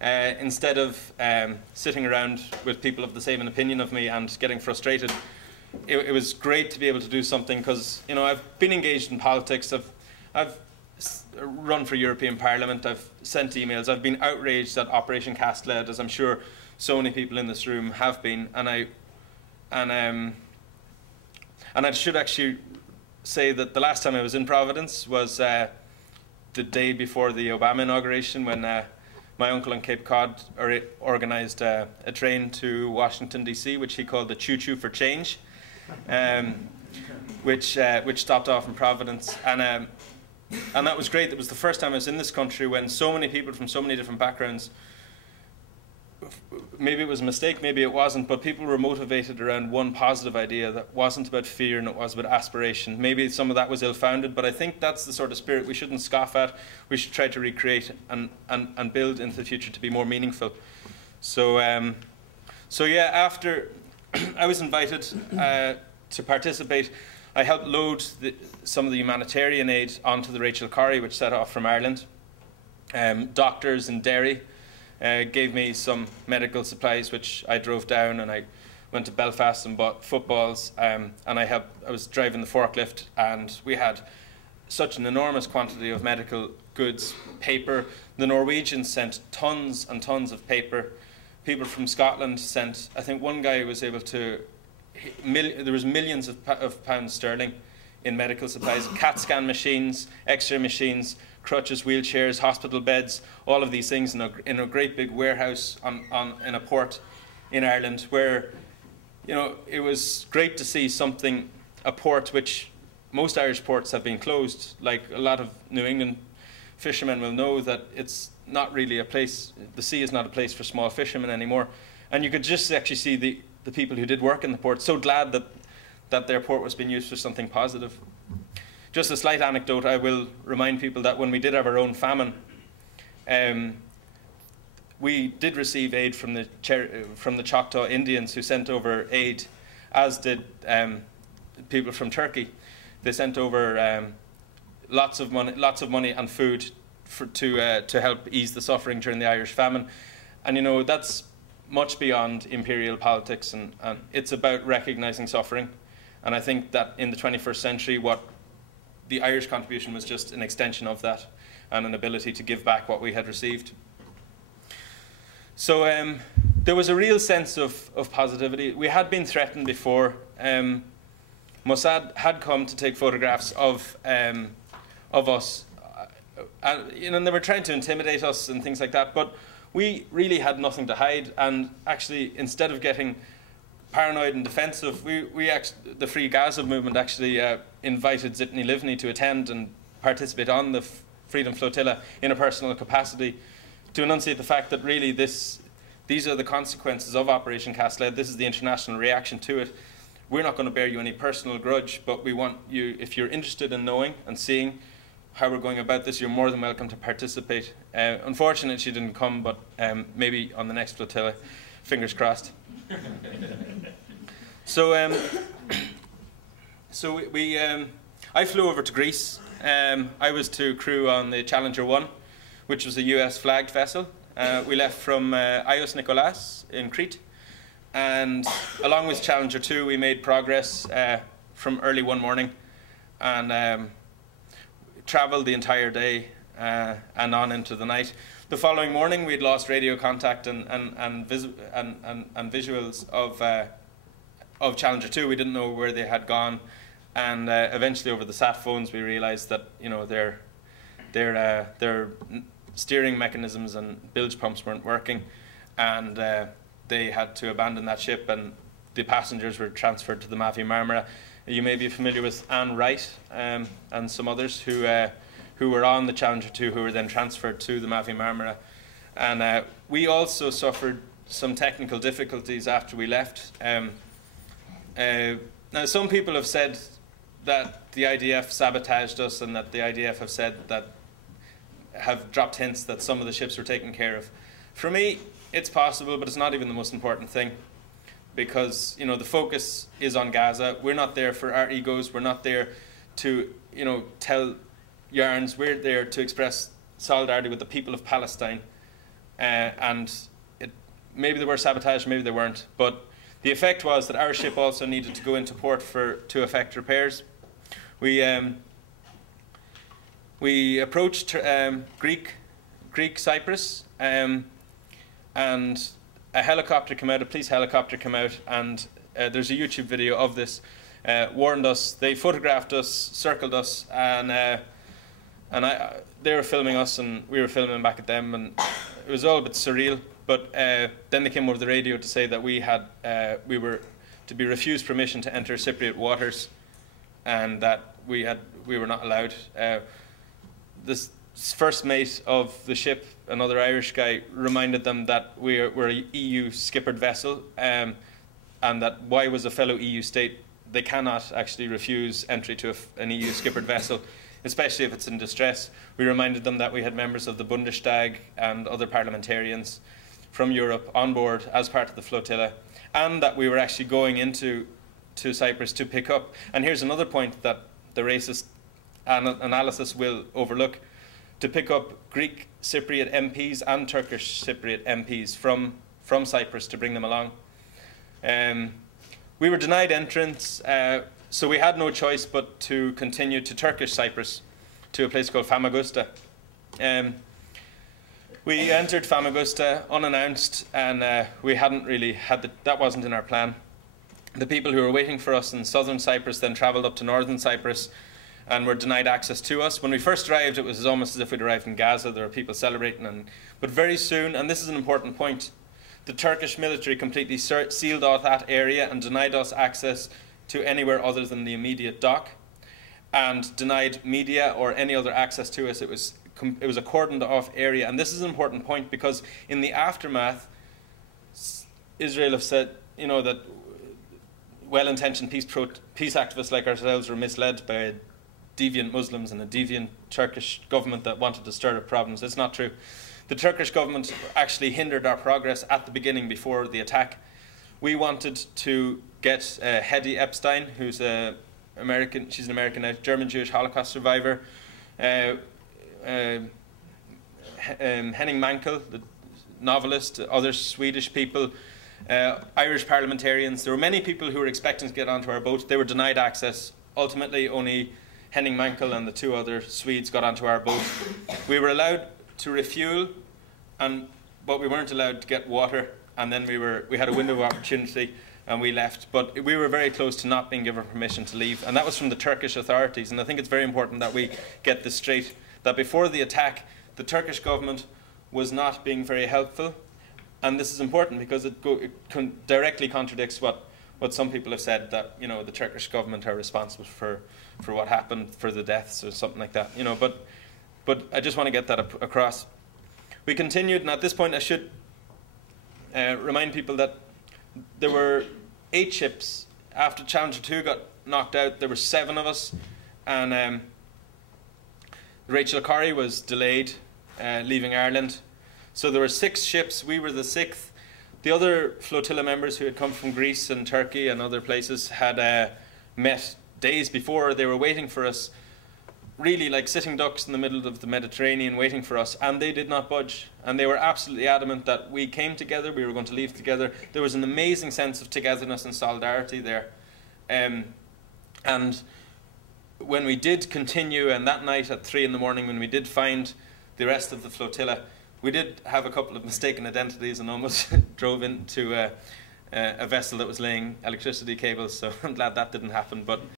instead of sitting around with people of the same opinion of me and getting frustrated, it was great to be able to do something, because I've been engaged in politics. I've run for European Parliament. I've sent emails. I've been outraged at Operation Cast-Lead, as I'm sure so many people in this room have been. And I should actually say that the last time I was in Providence was the day before the Obama inauguration, when my uncle in Cape Cod organised a train to Washington, D.C., which he called the Choo Choo for Change, which stopped off in Providence. And that was great. It was the first time I was in this country when so many people from so many different backgrounds, maybe it was a mistake, maybe it wasn't, but people were motivated around one positive idea that wasn't about fear and it was about aspiration. Maybe some of that was ill-founded, but I think that's the sort of spirit we shouldn't scoff at. We should try to recreate and build into the future to be more meaningful. So yeah, after I was invited to participate, I helped load some of the humanitarian aid onto the Rachel Corrie, which set off from Ireland. Doctors in Derry gave me some medical supplies, which I drove down, and I went to Belfast and bought footballs. And I was driving the forklift, and we had such an enormous quantity of medical goods, paper. The Norwegians sent tons and tons of paper. People from Scotland sent, I think one guy was able to, there was millions of pounds sterling in medical supplies, CAT scan machines, X-ray machines, crutches, wheelchairs, hospital beds, all of these things in a great big warehouse in a port in Ireland, where it was great to see a port which most Irish ports have been closed. Like a lot of New England fishermen will know that it's not really a place, the sea is not a place for small fishermen anymore. And you could just actually see the people who did work in the port so glad that their port was being used for something positive. Just a slight anecdote, I will remind people that when we did have our own famine, we did receive aid from the Choctaw Indians, who sent over aid, as did people from Turkey. They sent over lots of money and food to help ease the suffering during the Irish famine. And that's much beyond imperial politics, and it's about recognizing suffering. And I think that in the 21st century, what the Irish contribution was just an extension of that, and an ability to give back what we had received. So there was a real sense of positivity. We had been threatened before. Mossad had come to take photographs of us, and they were trying to intimidate us and things like that, but we really had nothing to hide. And actually, instead of getting paranoid and defensive, the Free Gaza movement actually invited Zitney Livni to attend and participate on the Freedom Flotilla in a personal capacity, to enunciate the fact that really these are the consequences of Operation Cast-Lead. This is the international reaction to it. We're not going to bear you any personal grudge, but we want you, if you're interested in knowing and seeing how we're going about this, you're more than welcome to participate. Unfortunately, she didn't come, but maybe on the next flotilla, fingers crossed. So I flew over to Greece. I was to crew on the Challenger 1, which was a US flagged vessel. We left from Ios Nikolaos in Crete, and along with Challenger 2 we made progress from early one morning, and travelled the entire day and on into the night. The following morning we'd lost radio contact and visuals of Challenger 2. We didn't know where they had gone, and eventually over the sat phones we realised that their steering mechanisms and bilge pumps weren't working, and they had to abandon that ship, and the passengers were transferred to the Mavi Marmara. You may be familiar with Anne Wright and some others who were on the Challenger 2, who were then transferred to the Mavi Marmara. And we also suffered some technical difficulties after we left. Now, some people have said that the IDF sabotaged us, and that the IDF have dropped hints that some of the ships were taken care of. For me, it's possible, but it's not even the most important thing, because the focus is on Gaza. We're not there for our egos. We're not there to tell yarns. We're there to express solidarity with the people of Palestine, and maybe they were sabotaged, maybe they weren't. But the effect was that our ship also needed to go into port to effect repairs. We approached Greek Cyprus, and a helicopter came out, a police helicopter came out, and there's a YouTube video of this. Warned us. They photographed us, circled us, and they were filming us, and we were filming back at them, and it was all a bit surreal. But then they came over the radio to say that we were to be refused permission to enter Cypriot waters, and that we were not allowed. This first mate of the ship, another Irish guy, reminded them that we're an EU skippered vessel, and that why was a fellow EU state, they cannot actually refuse entry to an EU skippered vessel, especially if it's in distress. We reminded them that we had members of the Bundestag and other parliamentarians from Europe on board as part of the flotilla, and that we were actually going into Cyprus to pick up. And here's another point that the racist analysis will overlook: to pick up Greek Cypriot MPs and Turkish Cypriot MPs from Cyprus to bring them along. We were denied entrance, so we had no choice but to continue to Turkish Cyprus, to a place called Famagusta. We entered Famagusta unannounced, and we hadn't really had that wasn't in our plan. The people who were waiting for us in southern Cyprus then travelled up to northern Cyprus and were denied access to us. When we first arrived, it was almost as if we'd arrived in Gaza. There were people celebrating, but very soon, and this is an important point, the Turkish military completely sealed off that area and denied us access to anywhere other than the immediate dock, and denied media or any other access to us. It was a cordoned off area, and this is an important point because in the aftermath, Israel have said, that well-intentioned peace activists like ourselves were misled by deviant Muslims and a deviant Turkish government that wanted to stir up problems. It's not true. The Turkish government actually hindered our progress at the beginning before the attack. We wanted to get Hedy Epstein, who's she's an American German-Jewish Holocaust survivor, Henning Mankell, the novelist, other Swedish people, Irish parliamentarians. There were many people who were expecting to get onto our boat. They were denied access. Ultimately, only Henning Mankell and the two other Swedes got onto our boat. We were allowed to refuel, but we weren't allowed to get water. And then we had a window of opportunity, and we left. But we were very close to not being given permission to leave, and that was from the Turkish authorities. And I think it's very important that we get this straight: that before the attack, the Turkish government was not being very helpful. And this is important because it directly contradicts what some people have said, that the Turkish government are responsible for what happened, for the deaths or something like that. But I just want to get that across. We continued, and at this point I should remind people that there were 8 ships. After Challenger 2 got knocked out, there were 7 of us, and Rachel Corrie was delayed leaving Ireland. So there were 6 ships. We were the 6th. The other flotilla members who had come from Greece and Turkey and other places had met days before. They were waiting for us, really like sitting ducks in the middle of the Mediterranean waiting for us, and they did not budge. And they were absolutely adamant that we came together, we were going to leave together. There was an amazing sense of togetherness and solidarity there. And when we did continue, and that night at 3 in the morning, when we did find the rest of the flotilla, we did have a couple of mistaken identities and almost drove into a vessel that was laying electricity cables, so I'm glad that didn't happen. But